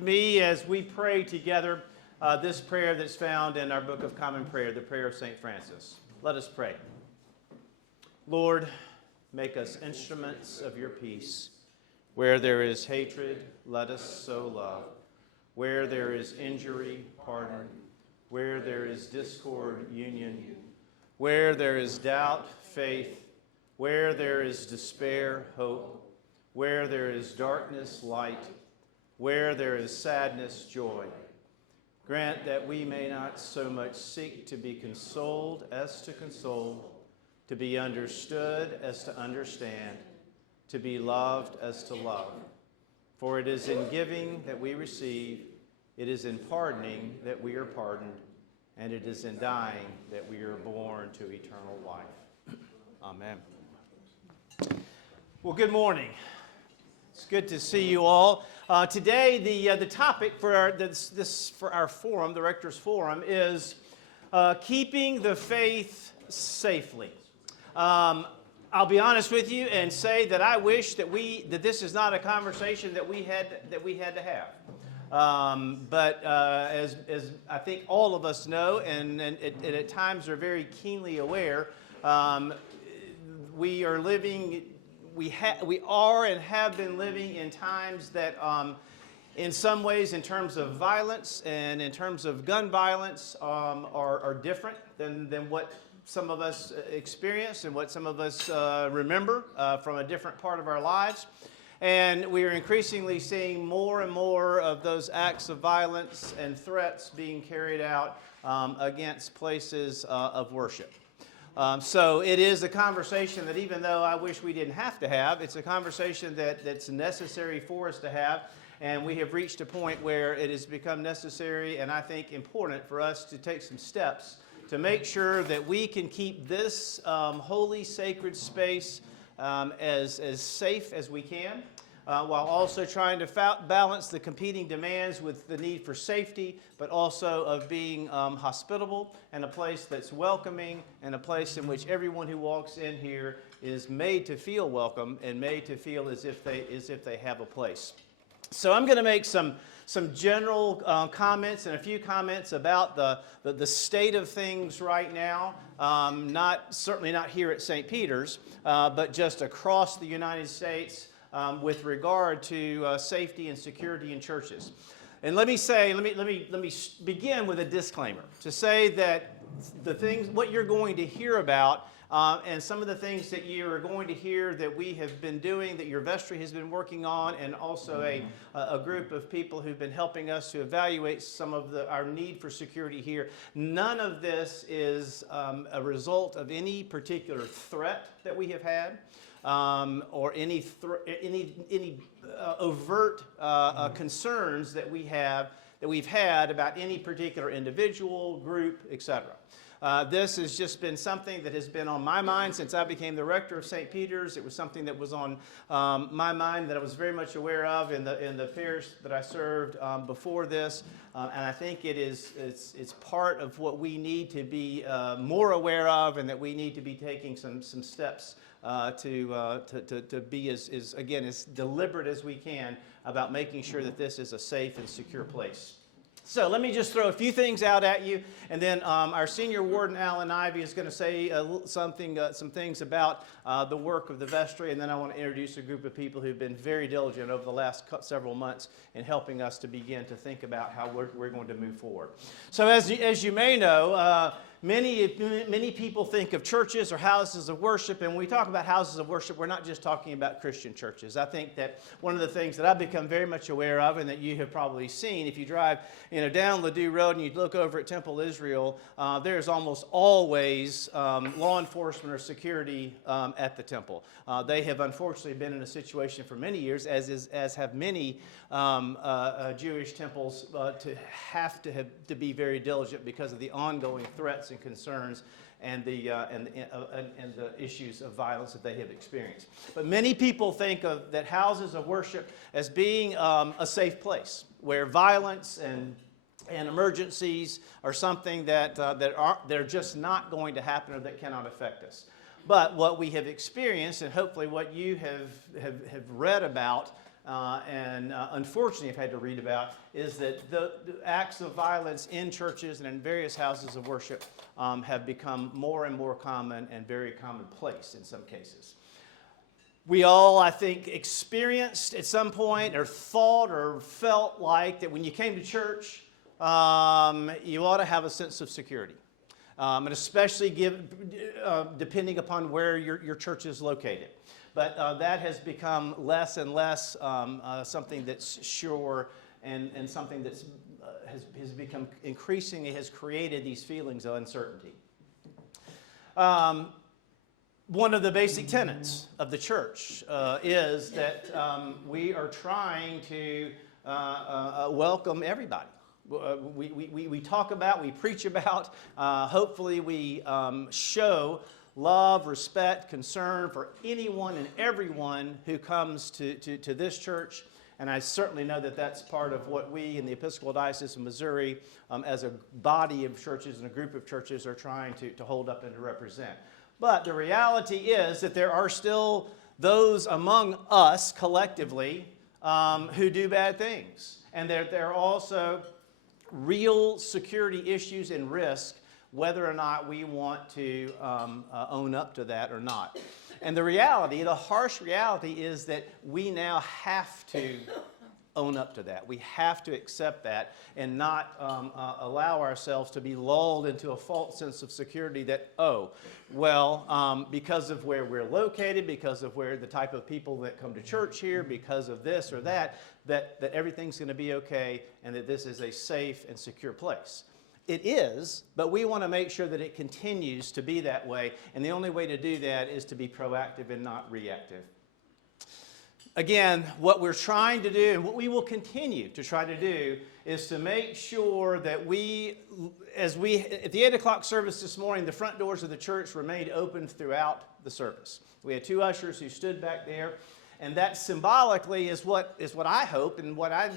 Me as we pray together this prayer that's found in our Book of Common Prayer, the prayer of St. Francis. Let us pray. Lord, make us instruments of your peace. Where there is hatred, let us sow love. Where there is injury, pardon. Where there is discord, union. Where there is doubt, faith. Where there is despair, hope. Where there is darkness, light. Where there is sadness, joy. Grant that we may not so much seek to be consoled as to console, to be understood as to understand, to be loved as to love. For it is in giving that we receive, it is in pardoning that we are pardoned, and it is in dying that we are born to eternal life. Amen. Well, good morning. It's good to see you all. Today, the topic for our forum, the Rector's Forum, is keeping the faith safely. I'll be honest with you and say that I wish that this is not a conversation that we had to have. But as I think all of us know, and at times are very keenly aware, we are living. We are and have been living in times that, in some ways, in terms of violence and in terms of gun violence, are different than what some of us experience and what some of us remember from a different part of our lives. And we are increasingly seeing more and more of those acts of violence and threats being carried out against places of worship. So it is a conversation that, even though I wish we didn't have to have, it's a conversation that's necessary for us to have, and we have reached a point where it has become necessary and I think important for us to take some steps to make sure that we can keep this holy, sacred space as safe as we can, while also trying to balance the competing demands with the need for safety, but also of being hospitable and a place that's welcoming and a place in which everyone who walks in here is made to feel welcome and made to feel as if they have a place. So I'm going to make some general comments and a few comments about the state of things right now, certainly not here at St. Peter's, but just across the United States, with regard to safety and security in churches. And let me begin with a disclaimer to say that what you're going to hear about, and some of the things that you are going to hear that we have been doing, that your vestry has been working on, and also a group of people who've been helping us to evaluate some of our need for security here. None of this is a result of any particular threat that we have had. Or any overt concerns that we've had about any particular individual, group, etc. This has just been something that has been on my mind since I became the rector of St. Peter's. It was something that was on my mind that I was very much aware of in the parish that I served before this, and I think it's part of what we need to be more aware of, and that we need to be taking some steps to be as deliberate as we can about making sure that this is a safe and secure place. So let me just throw a few things out at you, and then our senior warden, Alan Ivey, is going to say some things about the work of the vestry, and then I want to introduce a group of people who've been very diligent over the last several months in helping us to begin to think about how we're going to move forward. So as you may know, Many people think of churches or houses of worship, and when we talk about houses of worship, we're not just talking about Christian churches. I think that one of the things that I've become very much aware of, and that you have probably seen, if you drive down Ladue Road and you look over at Temple Israel, there's almost always law enforcement or security at the temple. They have unfortunately been in a situation for many years, as have many Jewish temples, to be very diligent because of the ongoing threats and concerns and the issues of violence that they have experienced. But many people think of that houses of worship as being a safe place where violence and emergencies are something they're just not going to happen or that cannot affect us. But what we have experienced, and hopefully what you have read about and unfortunately I've had to read about, is that the acts of violence in churches and in various houses of worship have become more and more common and very commonplace in some cases. We all, I think, experienced at some point or thought or felt like that when you came to church, you ought to have a sense of security. And especially depending upon where your church is located. But that has become less and less something that's sure and something that has become increasingly has created these feelings of uncertainty. One of the basic tenets of the church is that we are trying to welcome everybody. We talk about, we preach about, hopefully we show love, respect, concern for anyone and everyone who comes to this church. And I certainly know that that's part of what we in the Episcopal Diocese of Missouri, as a body of churches and a group of churches, are trying to hold up and to represent. But the reality is that there are still those among us collectively who do bad things. And there are also real security issues and risk, whether or not we want to own up to that or not. And the reality, the harsh reality, is that we now have to own up to that. We have to accept that and not allow ourselves to be lulled into a false sense of security that, because of where we're located, because of where the type of people that come to church here, because of this or that everything's going to be okay and that this is a safe and secure place. It is, but we want to make sure that it continues to be that way, and the only way to do that is to be proactive and not reactive. Again, what we're trying to do, and what we will continue to try to do, is to make sure that at the 8 o'clock service this morning, the front doors of the church remained open throughout the service. We had 2 ushers who stood back there, and that symbolically is what I hope and what I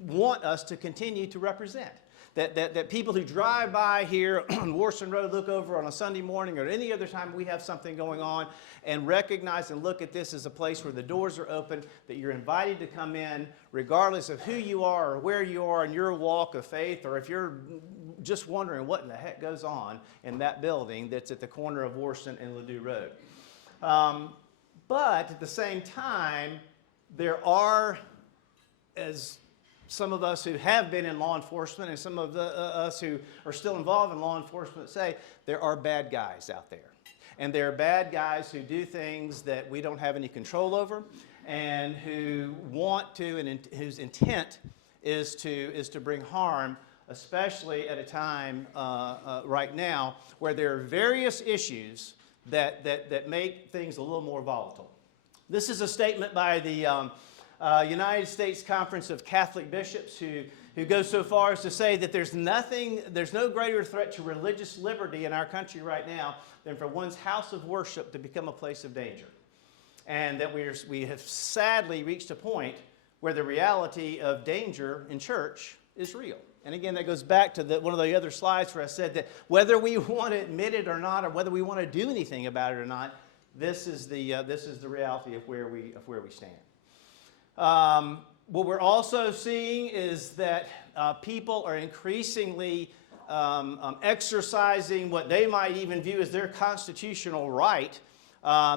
want us to continue to represent. That people who drive by here on Warson Road, look over on a Sunday morning or any other time we have something going on, and recognize and look at this as a place where the doors are open, that you're invited to come in regardless of who you are or where you are in your walk of faith, or if you're just wondering what in the heck goes on in that building that's at the corner of Warson and Ladue Road. But at the same time, there are, as some of us who have been in law enforcement and some of us who are still involved in law enforcement say, there are bad guys out there. And there are bad guys who do things that we don't have any control over, and who want to, and whose intent is to bring harm, especially at a time right now where there are various issues that make things a little more volatile. This is a statement by the United States Conference of Catholic Bishops, who goes so far as to say that there's no greater threat to religious liberty in our country right now than for one's house of worship to become a place of danger. And that we have sadly reached a point where the reality of danger in church is real. And again, that goes back to one of the other slides where I said that whether we want to admit it or not, or whether we want to do anything about it or not, this is the reality of where we stand. What we're also seeing is that people are increasingly exercising what they might even view as their constitutional right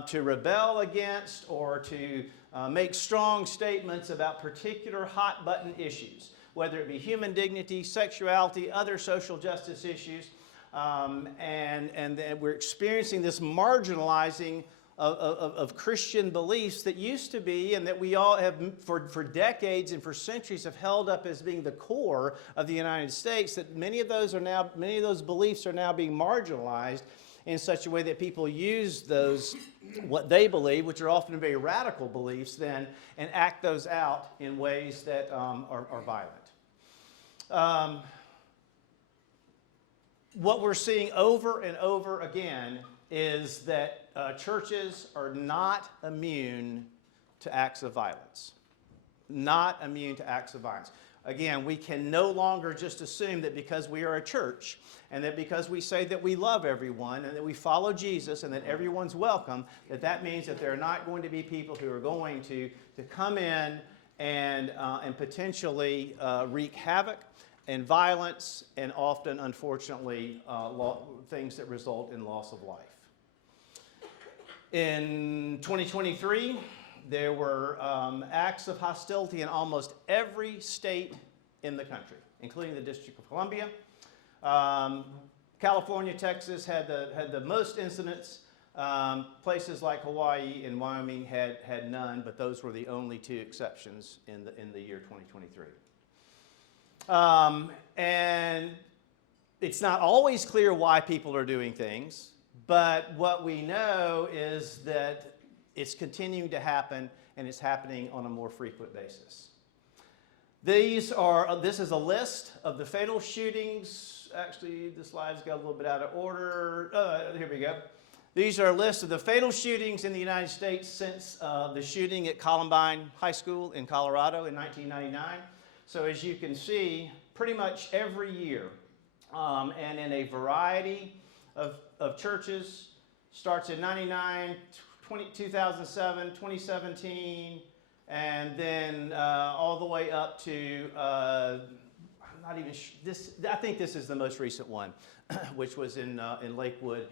to rebel against or to make strong statements about particular hot-button issues, whether it be human dignity, sexuality, other social justice issues, and we're experiencing this marginalizing of Christian beliefs that used to be, and that we all have for decades and for centuries have held up as being the core of the United States, that many of those beliefs are now being marginalized in such a way that people use those, what they believe, which are often very radical beliefs then, and act those out in ways that are violent. What we're seeing over and over again is that churches are not immune to acts of violence. Not immune to acts of violence. Again, we can no longer just assume that because we are a church and that because we say that we love everyone and that we follow Jesus and that everyone's welcome, that means that there are not going to be people who are going to come in and potentially wreak havoc and violence, and often, unfortunately, things that result in loss of life. In 2023, there were acts of hostility in almost every state in the country, including the District of Columbia. California, Texas had the most incidents. Places like Hawaii and Wyoming had none, but those were the only two exceptions in the year 2023. And it's not always clear why people are doing things, but what we know is that it's continuing to happen, and it's happening on a more frequent basis. This is a list of the fatal shootings. Actually, the slides got a little bit out of order. Here we go. These are a list of the fatal shootings in the United States since the shooting at Columbine High School in Colorado in 1999. So as you can see, pretty much every year, and in a variety of churches, starts in 99, 2007, 2017, and then all the way up to, I'm not even sure, I think this is the most recent one, which was in Lakewood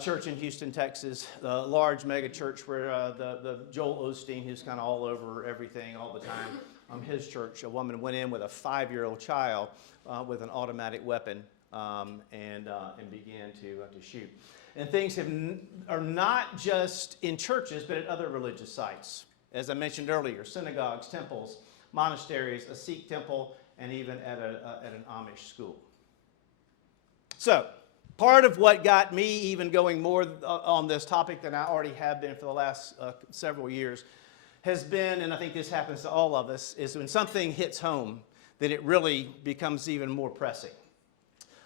Church in Houston, Texas, the large mega church where the Joel Osteen, who's kind of all over everything all the time, his church, a woman went in with a 5-year-old child with an automatic weapon and began to shoot. And things are not just in churches, but at other religious sites. As I mentioned earlier, synagogues, temples, monasteries, a Sikh temple, and even at an Amish school. So, part of what got me even going more on this topic than I already have been for the last several years has been, and I think this happens to all of us, is when something hits home, that it really becomes even more pressing.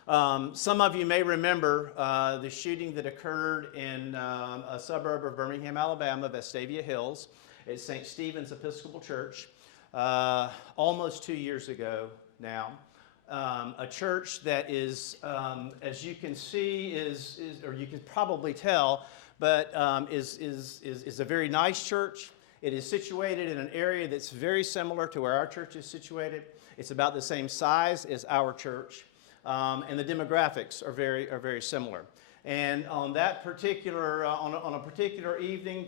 Some of you may remember the shooting that occurred in a suburb of Birmingham, Alabama, Vestavia Hills, at St. Stephen's Episcopal Church, almost 2 years ago now. A church that is, as you can see, or you can probably tell, but is a very nice church. It is situated in an area that's very similar to where our church is situated. It's about the same size as our church. And the demographics are very similar. And on that particular on a particular evening,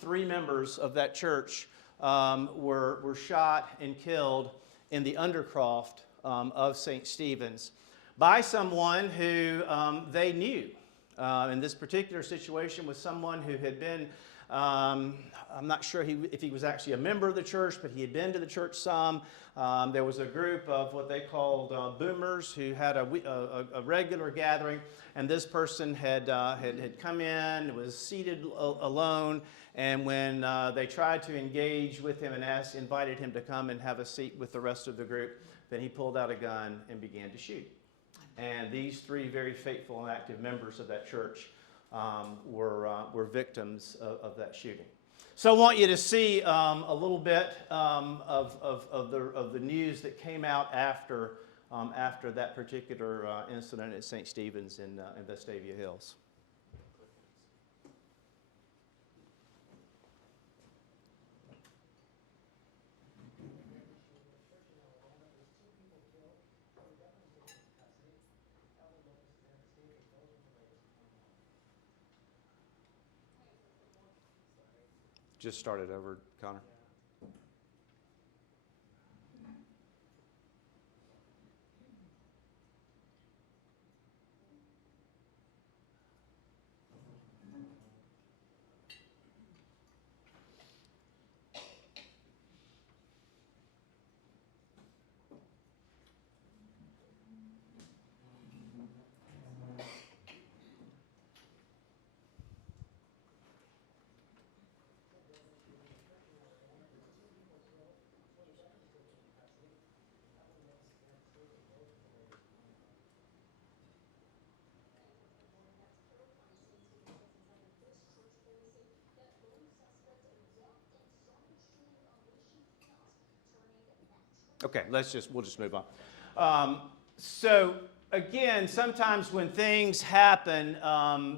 3 members of that church were shot and killed in the undercroft of St. Stephen's by someone who they knew. In this particular situation, was someone who had been. I'm not sure if he was actually a member of the church, but he had been to the church some. There was a group of what they called boomers who had a regular gathering, and this person had come in, was seated alone, and when they tried to engage with him and invited him to come and have a seat with the rest of the group, then he pulled out a gun and began to shoot. And these 3 very faithful and active members of that church were victims of that shooting. So I want you to see a little bit of the news that came out after that particular incident at St. Stephen's in Vestavia Hills. Just started over, Connor. Okay, we'll just move on. So again, sometimes when things happen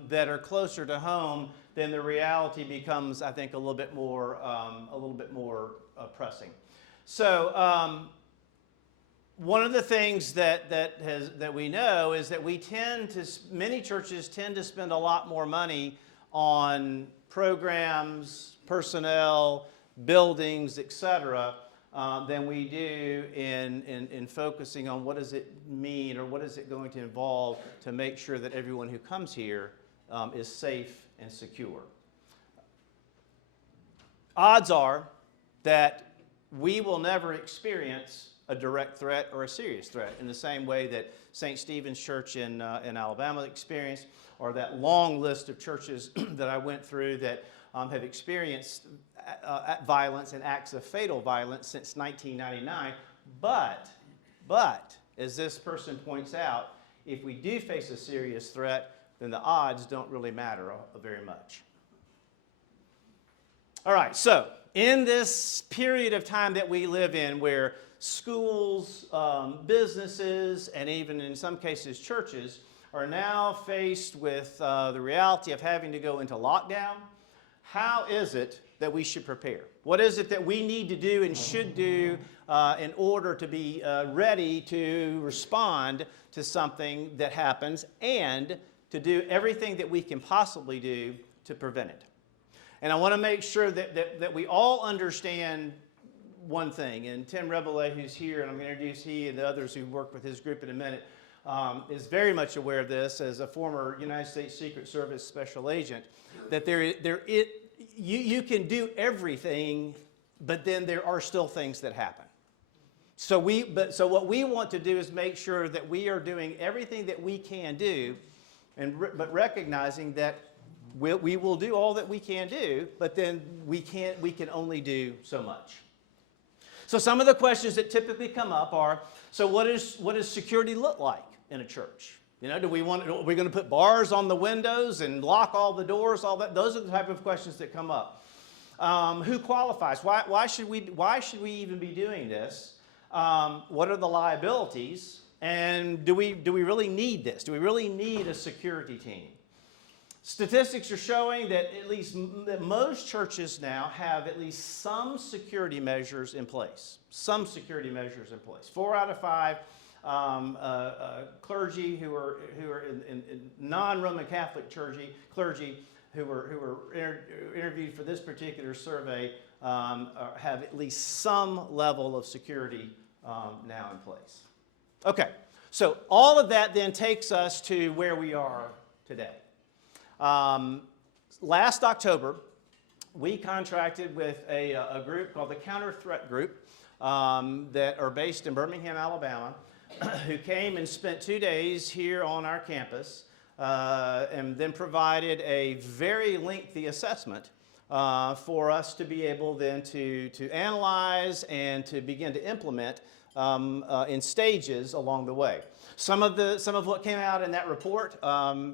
that are closer to home, then the reality becomes, I think, a little bit more pressing. So one of the things that we know is that many churches tend to spend a lot more money on programs, personnel, buildings, etc., than we do in focusing on what does it mean or what is it going to involve to make sure that everyone who comes here is safe and secure. Odds are that we will never experience a direct threat or a serious threat in the same way that St. Stephen's Church in Alabama experienced, or that long list of churches that I went through that have experienced violence and acts of fatal violence since 1999. But, as this person points out, if we do face a serious threat, then the odds don't really matter very much. All right, so in this period of time that we live in where schools, businesses, and even in some cases churches are now faced with the reality of having to go into lockdown, how is it that we should prepare? What is it that we need to do and should do in order to be ready to respond to something that happens and to do everything that we can possibly do to prevent it? And I want to make sure that we all understand one thing. And Tim Rebele, who's here, and I'm going to introduce he and the others who work with his group in a minute, is very much aware of this as a former United States Secret Service special agent, that you can do everything, but then there are still things that happen. So what we want to do is make sure that we are doing everything that we can do, but recognizing that we will do all that we can do, but then we can only do so much. So some of the questions that typically come up are, so what does security look like in a church? You know, are we going to put bars on the windows and lock all the doors, all that? Those are the type of questions that come up. Who qualifies? Why should we even be doing this? What are the liabilities? And do we really need this? Do we really need a security team? Statistics are showing that that most churches now have at least some security measures in place. Some security measures in place. 4 out of 5 clergy who are in non-Roman Catholic clergy who were interviewed for this particular survey have at least some level of security now in place. Okay, so all of that then takes us to where we are today. Last October, we contracted with a group called the Counter Threat Group that are based in Birmingham, Alabama, who came and spent 2 days here on our campus and then provided a very lengthy assessment for us to be able then to analyze and to begin to implement in stages along the way. Some of what came out in that report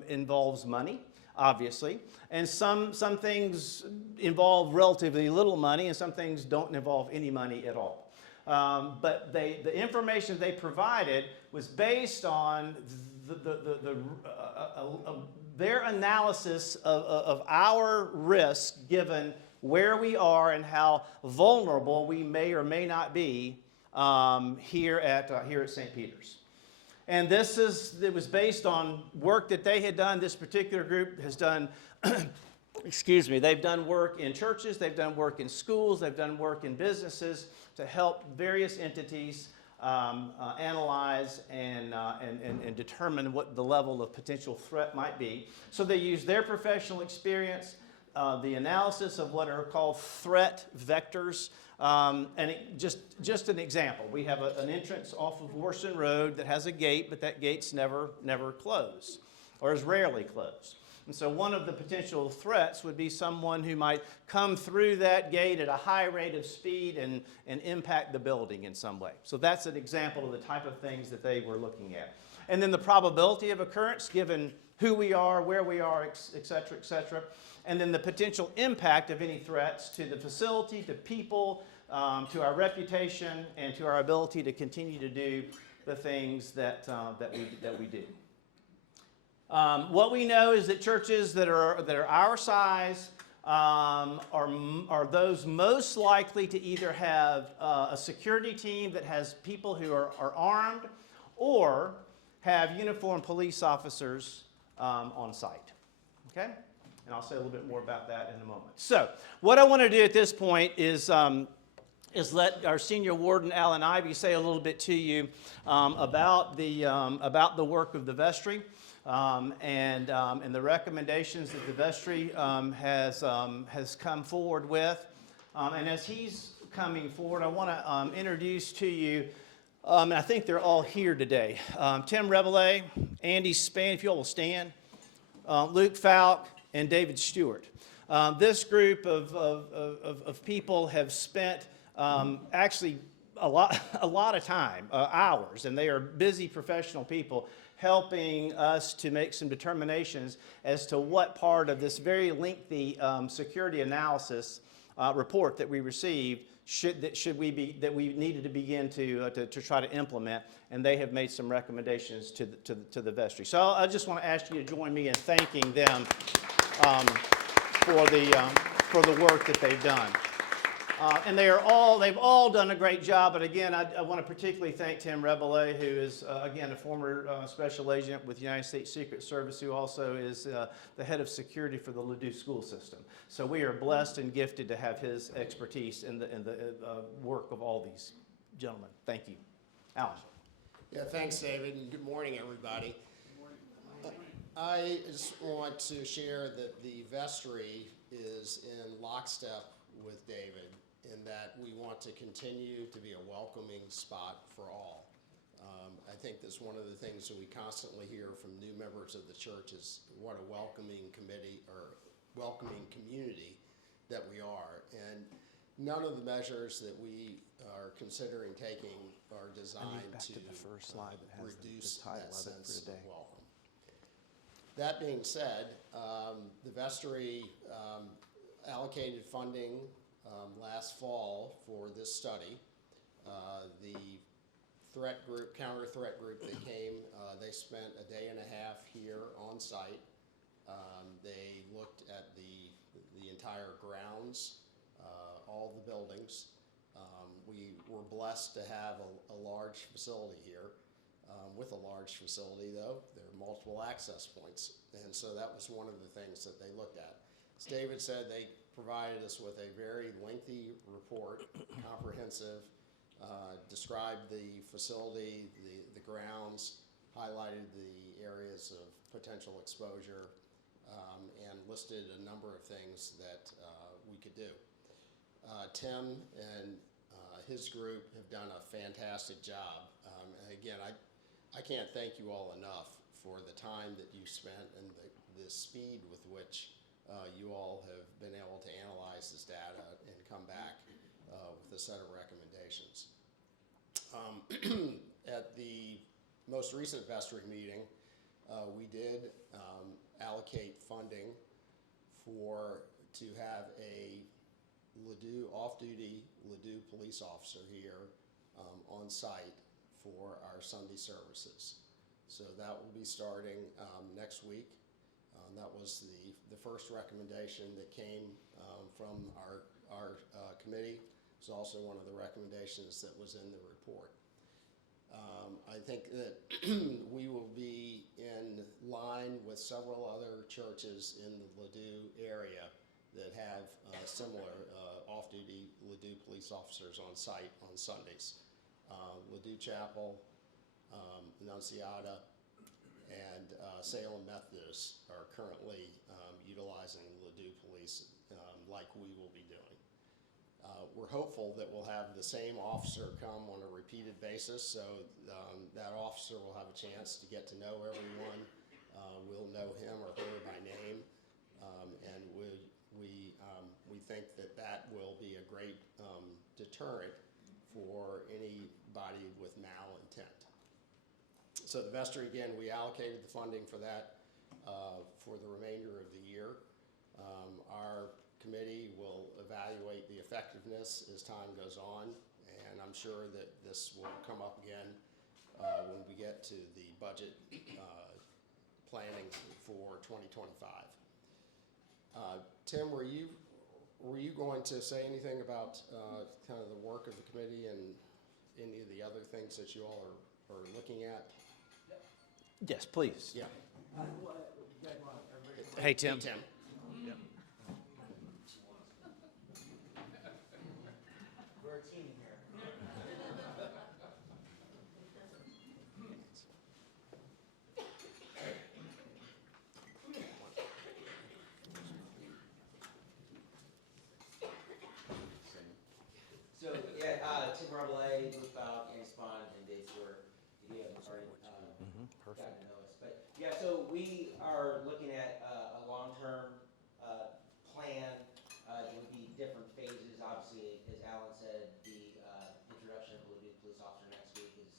involves money, obviously, and some things involve relatively little money, and some things don't involve any money at all. But the information they provided was based on their analysis of our risk given where we are and how vulnerable we may or may not be here at St. Peter's. And it was based on work that they had done. This particular group has done, they've done work in churches, they've done work in schools, they've done work in businesses to help various entities analyze and determine what the level of potential threat might be. So they use their professional experience, the analysis of what are called threat vectors. Just an example, we have an entrance off of Worcester Road that has a gate, but that gate's never closed, or is rarely closed. And so one of the potential threats would be someone who might come through that gate at a high rate of speed and impact the building in some way. So that's an example of the type of things that they were looking at. And then the probability of occurrence, given who we are, where we are, et cetera, et cetera. And then the potential impact of any threats to the facility, to people, to our reputation, and to our ability to continue to do the things that we do. What we know is that churches that are our size are those most likely to either have a security team that has people who are armed or have uniformed police officers on site. Okay? And I'll say a little bit more about that in a moment. So, what I want to do at this point is let our senior warden, Alan Ivey, say a little bit to you about the work of the vestry and the recommendations that the vestry has come forward with. And as he's coming forward, I want to introduce to you, and I think they're all here today, Tim Reveille, Andy Span, if you all will stand, Luke Falk, and David Stewart. This group of people have spent actually a lot of time, hours, and they are busy professional people helping us to make some determinations as to what part of this very lengthy security analysis report that we received that we needed to begin to try to implement, and they have made some recommendations to the vestry. So I just want to ask you to join me in thanking them for the work that they've done. And they've all done a great job. But again, I want to particularly thank Tim Reveille, who is, again, a former special agent with the United States Secret Service, who also is the head of security for the Ladue school system. So we are blessed and gifted to have his expertise in the work of all these gentlemen. Thank you. Alan. Yeah, thanks, David, and good morning, everybody. I just want to share that the vestry is in lockstep with David in that we want to continue to be a welcoming spot for all. I think that's one of the things that we constantly hear from new members of the church is what a welcoming committee or welcoming community that we are. And none of the measures that we are considering taking are designed to reduce that sense of welcome. That being said, the vestry allocated funding last fall for this study. The counter threat group that came, they spent a day and a half here on site. They looked at the entire grounds, all the buildings. We were blessed to have a large facility here. With a large facility, though, there are multiple access points, and so that was one of the things that they looked at. As David said, they provided us with a very lengthy report, comprehensive, described the facility, the grounds, highlighted the areas of potential exposure, and listed a number of things that we could do. Tim and his group have done a fantastic job. And again, I can't thank you all enough for the time that you spent and the speed with which you all have been able to analyze this data and come back with a set of recommendations. At the most recent vestry meeting, we did allocate funding to have a off-duty Ladue police officer here on site for our Sunday services. So that will be starting next week. That was the first recommendation that came from our committee. It's also one of the recommendations that was in the report. I think that we will be in line with several other churches in the Ladue area that have similar off-duty Ladue police officers on site on Sundays. Ladue Chapel, Annunciata, and Salem Methodist are currently utilizing Ladue police like we will be doing. We're hopeful that we'll have the same officer come on a repeated basis, so that officer will have a chance to get to know everyone. We'll know him or her by name, and we think that will be a great deterrent for anybody with malintent. So the vestry, again, we allocated the funding for that for the remainder of the year. Our committee will evaluate the effectiveness as time goes on, and I'm sure that this will come up again when we get to the budget planning for 2025. Tim, were you going to say anything about kind of the work of the committee and any of the other things that you all are looking at? Yes, please. Yeah. Hey, Tim. Hey, Tim. We're a team here. So, yeah, Tim Rabelais, Luke Falk, Andy Spahn, and Dave Stewart, if you haven't already gotten to know us. But, yeah, so we are looking at a long-term plan. There would be different phases. Obviously, as Alan said, the introduction of the police officer next week is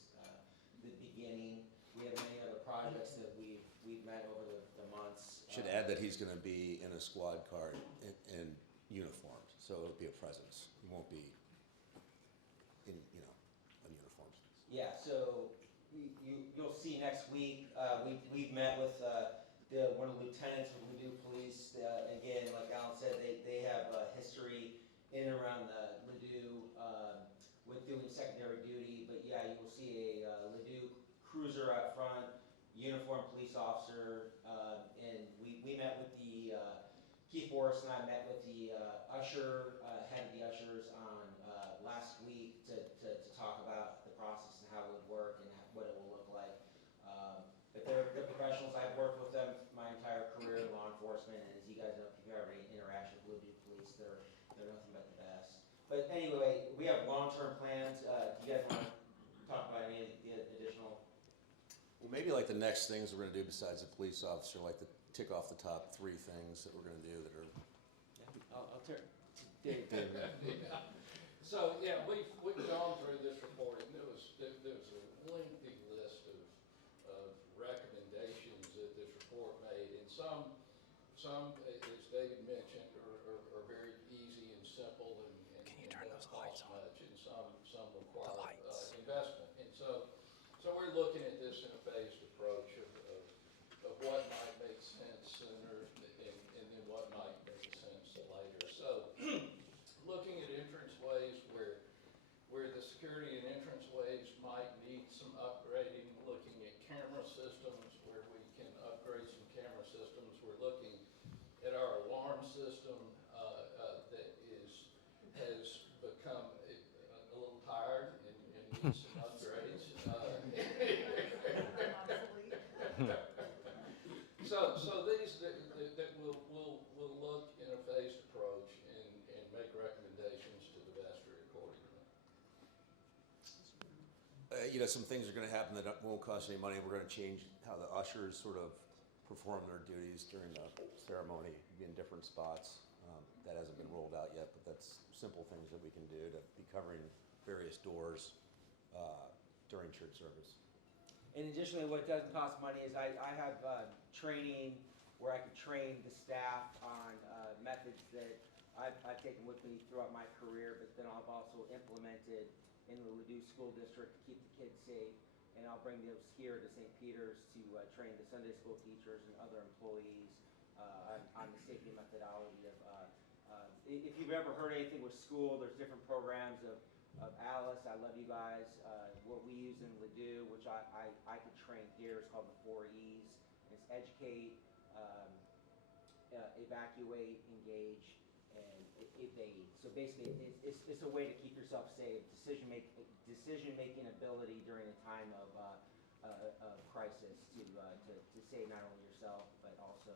the beginning. We have many other projects that we've met over the months. Should add that he's going to be in a squad car in uniform, so it'll be a presence. He won't be in, uniforms. Yeah, so you'll see next week, we've met with one of the lieutenants of Ladue Police. Again, like Alan said, they have a history in and around Ladue with doing secondary duty. But yeah, you will see a Ladue cruiser out front, uniformed police officer, and we met with the Keith Boris and I met with the usher, head of the ushers on last week to talk about the process and how it would work and what it will look like. But they're professionals. I've worked with them my entire career in law enforcement, and as you guys know, if you've ever had any interaction with Ladue Police, they're nothing but the best. But anyway, we have long-term plans. Do you guys want to talk about any of the additional? Well, maybe like the next things we're going to do besides a police officer, like to tick off the top 3 things that we're going to do that are. Yeah, I'll turn. Dave. So, yeah, we've gone through this report, and there was a lengthy list of recommendations that this report made, and some, as David mentioned, are very easy and simple and don't cost much, and some require investment. And so we're looking at this in a phased approach of what might make sense sooner and then what might make sense later. So looking at entranceways where the security and entranceways might need some upgrading, looking at camera systems where we can upgrade some camera systems. We're looking at our alarm system that has become a little tired and needs some upgrades. So these that we'll look in a phased approach and make recommendations to the vestry accordingly. Some things are going to happen that won't cost any money. We're going to change how the ushers sort of perform their duties during the ceremony, be in different spots. That hasn't been rolled out yet, but that's simple things that we can do to be covering various doors during church service. And additionally, what doesn't cost money is I have training where I could train the staff on methods that I've taken with me throughout my career, but then I've also implemented in the Ladue School District to keep the kids safe. And I'll bring those here to St. Peter's to train the Sunday school teachers and other employees on the safety methodology of, if you've ever heard anything with school, there's different programs of Alice, I love you guys. What we use in Ladue, which I could train here, is called the 4 E's. It's educate, evacuate, engage, and evade. So basically, it's a way to keep yourself safe. Decision-making ability during a time of crisis to save not only yourself but also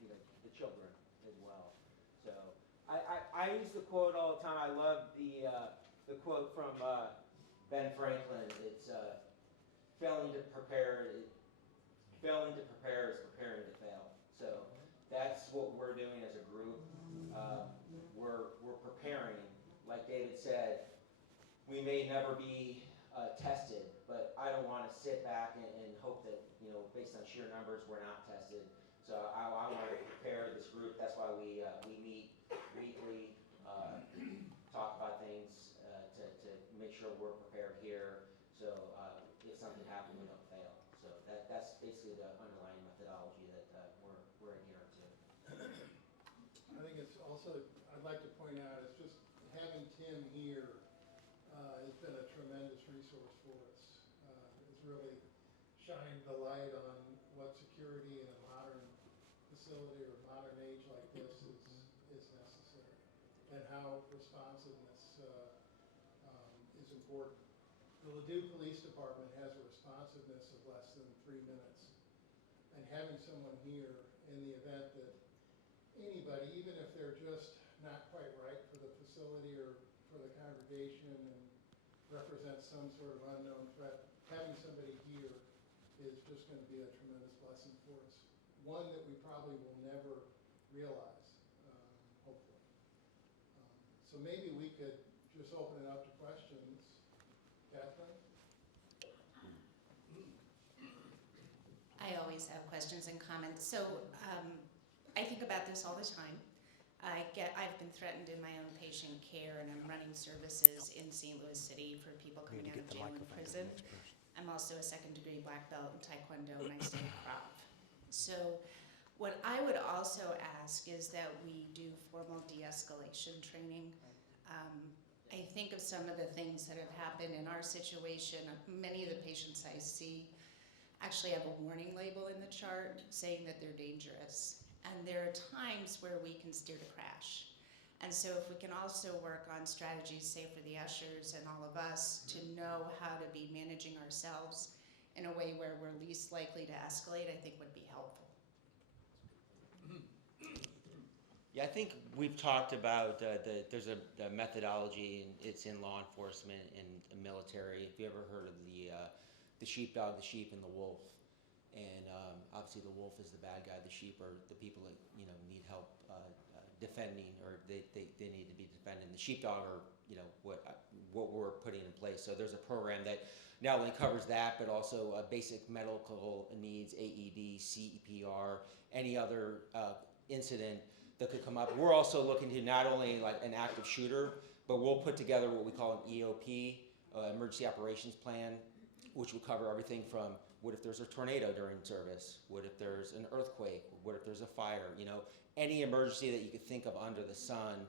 the children as well. So I use the quote all the time. I love the quote from Ben Franklin. It's failing to prepare is preparing to fail. So that's what we're doing as a group. We're preparing. Like David said, we may never be tested, but I don't want to sit back and hope that, based on sheer numbers, we're not tested. So I want to prepare this group. That's why we meet weekly, talk about things to make sure we're prepared here. So if something happens, we don't fail. So that's basically the underlying methodology. methodology that we're adherent to. I think it's also, I'd like to point out, it's just having Tim here has been a tremendous resource for us. It's really shined the light on what security in a modern facility or modern age like this is necessary, and how responsiveness is important. The Ladue Police Department has a responsiveness of less than 3 minutes. And having someone here in the event that anybody, even if they're just not quite right for the facility or for the congregation and represent some sort of unknown threat, having somebody here is just going to be a tremendous blessing for us. One that we probably will never realize, hopefully. So maybe we could just open it up to questions. Kathleen? I always have questions and comments. So I think about this all the time. I've been threatened in my own patient care, and I'm running services in St. Louis City for people coming out of jail and prison. I'm also a second-degree black belt in Taekwondo, and I study Krav. So what I would also ask is that we do formal de-escalation training. I think of some of the things that have happened in our situation. Many of the patients I see actually have a warning label in the chart saying that they're dangerous. And there are times where we can steer to crash. And so if we can also work on strategies, say for the ushers and all of us, to know how to be managing ourselves in a way where we're least likely to escalate, I think would be helpful. Yeah, I think we've talked about there's a methodology, and it's in law enforcement and the military. If you ever heard of the sheepdog, the sheep, and the wolf, and obviously the wolf is the bad guy. The sheep are the people that need help defending, or they need to be defending. The sheepdog are what we're putting in place. So there's a program that not only covers that, but also basic medical needs, AED, CPR, any other incident that could come up. We're also looking to not only like an active shooter, but we'll put together what we call an EOP, emergency operations plan, which will cover everything from what if there's a tornado during service, what if there's an earthquake, what if there's a fire, any emergency that you could think of under the sun,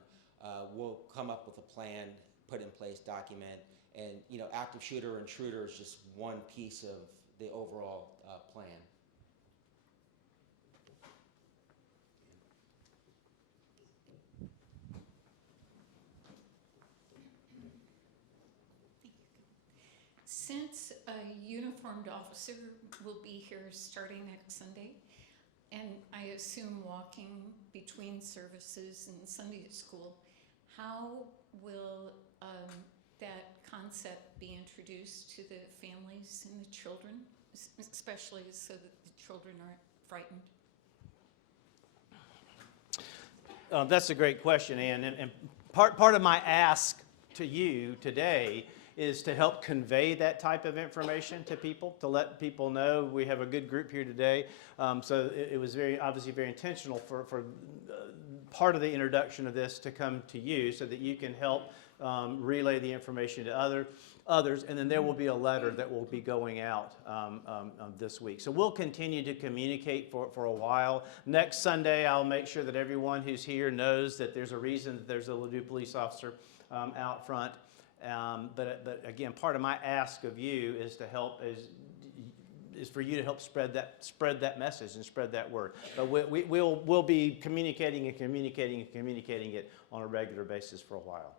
we'll come up with a plan, put in place, document, and active shooter and intruder is just one piece of the overall plan. Since a uniformed officer will be here starting next Sunday, and I assume walking between services and Sunday school, how will that concept be introduced to the families and the children, especially so that the children aren't frightened? That's a great question, Ann. And part of my ask to you today is to help convey that type of information to people, to let people know we have a good group here today. So it was obviously very intentional for part of the introduction of this to come to you so that you can help relay the information to others. And then there will be a letter that will be going out this week. So we'll continue to communicate for a while. Next Sunday, I'll make sure that everyone who's here knows that there's a reason that there's a Ladue police officer out front. But again, part of my ask of you is to help is for you to help spread that message and spread that word. But we'll be communicating it on a regular basis for a while.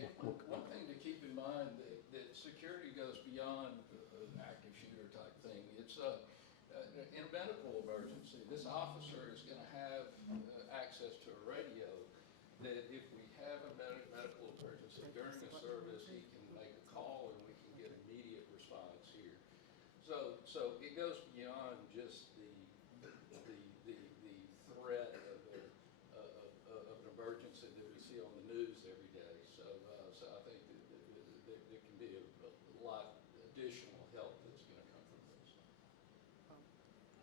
And one thing to keep in mind that security goes beyond an active shooter type thing. It's in a medical emergency, this officer is going to have access to a radio that if we have a medical emergency during a service, he can make a call and we can get immediate response here. So it goes beyond just the threat of an emergency that we see on the news every day. So I think that there can be a lot additional help that's going to come from this.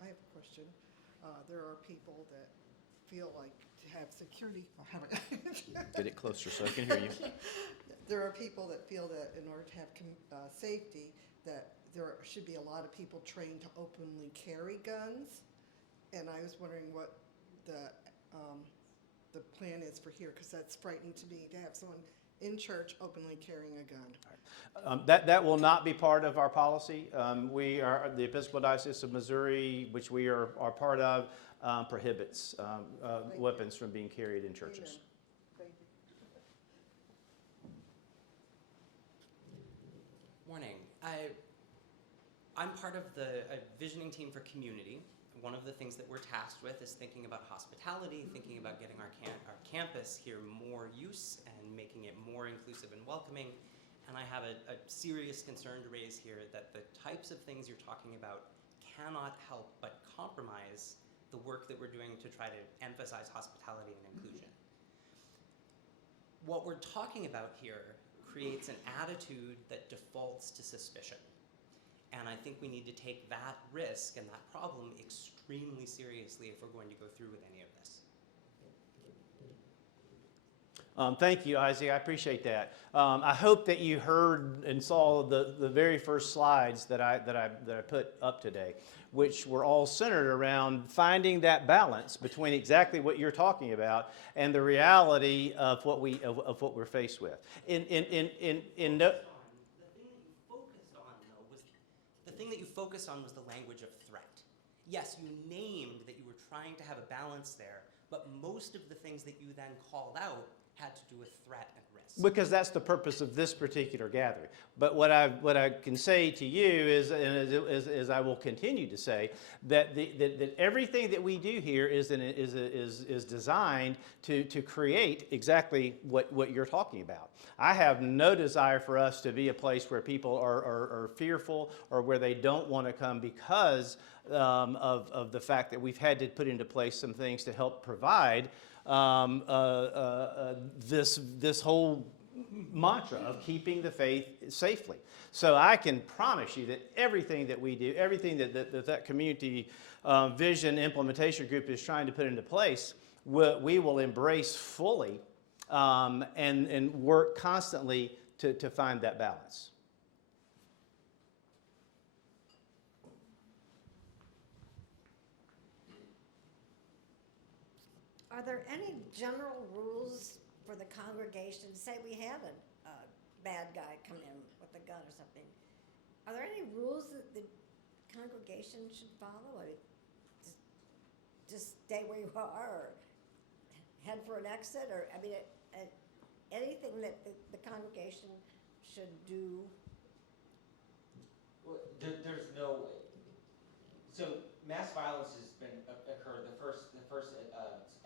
I have a question. There are people that feel like to have security. Get it closer so I can hear you. There are people that feel that in order to have safety, that there should be a lot of people trained to openly carry guns. And I was wondering what the plan is for here, because that's frightening to me to have someone in church openly carrying a gun. That will not be part of our policy. We are, the Episcopal Diocese of Missouri, which we are part of, prohibits weapons from being carried in churches. Amen. Thank you. Morning. I'm part of the visioning team for community. One of the things that we're tasked with is thinking about hospitality, thinking about getting our campus here more use and making it more inclusive and welcoming. And I have a serious concern to raise here that the types of things you're talking about cannot help but compromise the work that we're doing to try to emphasize hospitality and inclusion. What we're talking about here creates an attitude that defaults to suspicion. And I think we need to take that risk and that problem extremely seriously if we're going to go through with any of this. Thank you, Isaac. I appreciate that. I hope that you heard and saw the very first slides that I put up today, which were all centered around finding that balance between exactly what you're talking about and the reality of what we're faced with. The thing that you focused on was the language of threat. Yes, you named that you were trying to have a balance there, but most of the things that you then called out had to do with threat and risk. Because that's the purpose of this particular gathering. But what I can say to you is, and as I will continue to say, that that everything that we do here is designed to create exactly what you're talking about. I have no desire for us to be a place where people are fearful or where they don't want to come because of the fact that we've had to put into place some things to help provide this whole mantra of keeping the faith safely. So I can promise you that everything that we do, everything that community vision implementation group is trying to put into place, we will embrace fully and work constantly to find that balance. Are there any general rules for the congregation? Say we have a bad guy come in with a gun or something. Are there any rules that the congregation should follow? Or just stay where you are, or head for an exit, or I mean, anything that the congregation should do? Well, there's no. So mass violence has been occurred. The first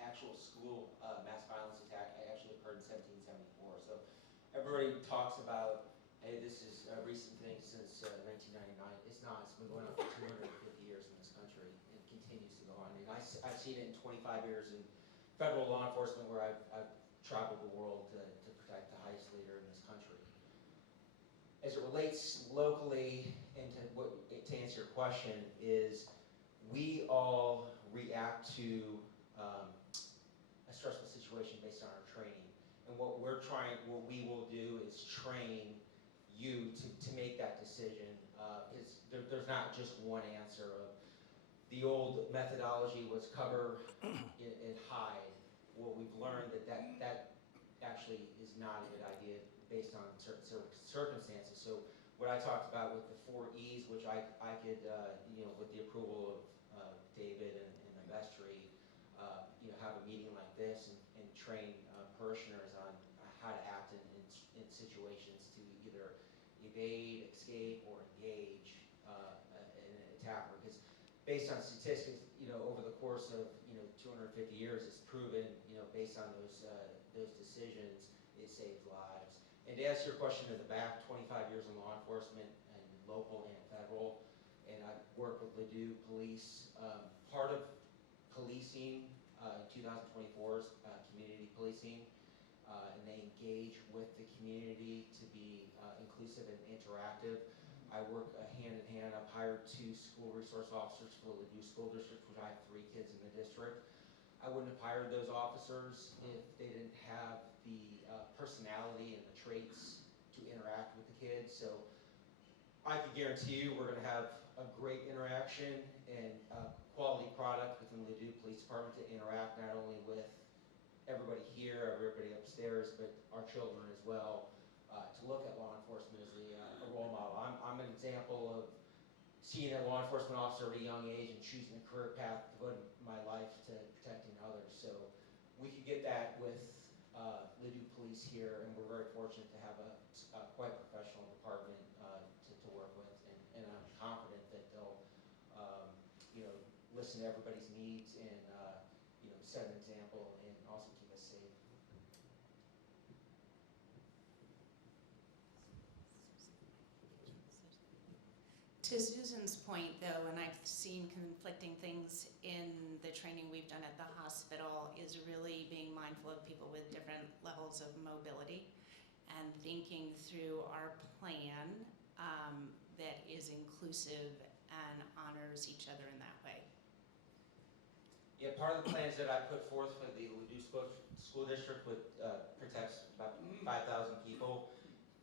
actual school mass violence attack actually occurred in 1774. So everybody talks about, hey, this is a recent thing since 1999. It's not. It's been going on for 250 years in this country and continues to go on. And I've seen it in 25 years in federal law enforcement where I've traveled the world to protect the highest leader in this country. As it relates locally, and to answer your question, is we all react to a stressful situation based on our training. And what we will do is train you to make that decision. Because there's not just one answer. The old methodology was cover and hide. What we've learned that actually is not a good idea based on certain circumstances. So what I talked about with the 4 E's, which I could, with the approval of David and the vestry, have a meeting like this and train parishioners on how to act in situations to either evade, escape, or engage an attacker. Because based on statistics, over the course of 250 years, it's proven, based on those decisions, it saved lives. And to answer your question in the back, 25 years in law enforcement and local and federal, and I work with Ladue Police. Part of policing in 2024 is community policing, and they engage with the community to be inclusive and interactive. I work hand in hand. I've hired 2 school resource officers for the Ladue School District, which I have 3 kids in the district. I wouldn't have hired those officers if they didn't have the personality and the traits to interact with the kids. So I can guarantee you we're going to have a great interaction and quality product within the Ladue Police Department to interact not only with everybody here, everybody upstairs, but our children as well, to look at law enforcement as a role model. I'm an example of seeing a law enforcement officer at a young age and choosing a career path, devoting my life to protecting others. So we could get that with Ladue Police here, and we're very fortunate to have a quite professional department to work with, and I'm confident that they'll, listen to everybody's needs and, set an example and also keep us safe. To Susan's point, though, and I've seen conflicting things in the training we've done at the hospital, is really being mindful of people with different levels of mobility and thinking through our plan that is inclusive and honors each other in that way. Yeah, part of the plans that I put forth for the Ladue School District would protect about 5,000 people,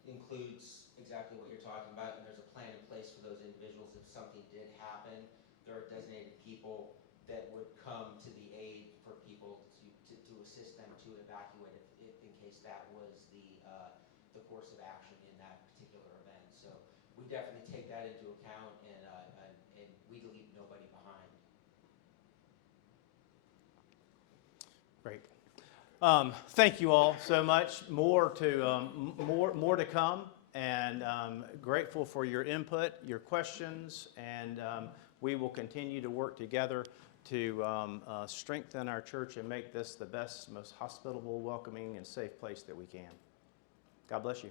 includes exactly what you're talking about, and there's a plan in place for those individuals if something did happen. There are designated people that would come to the aid for people to assist them to evacuate if in case that was the course of action in that particular event. So we definitely take that into account, and we leave nobody behind. Great. Thank you all so much. More to come, and grateful for your input, your questions, and we will continue to work together to strengthen our church and make this the best, most hospitable, welcoming, and safe place that we can. God bless you.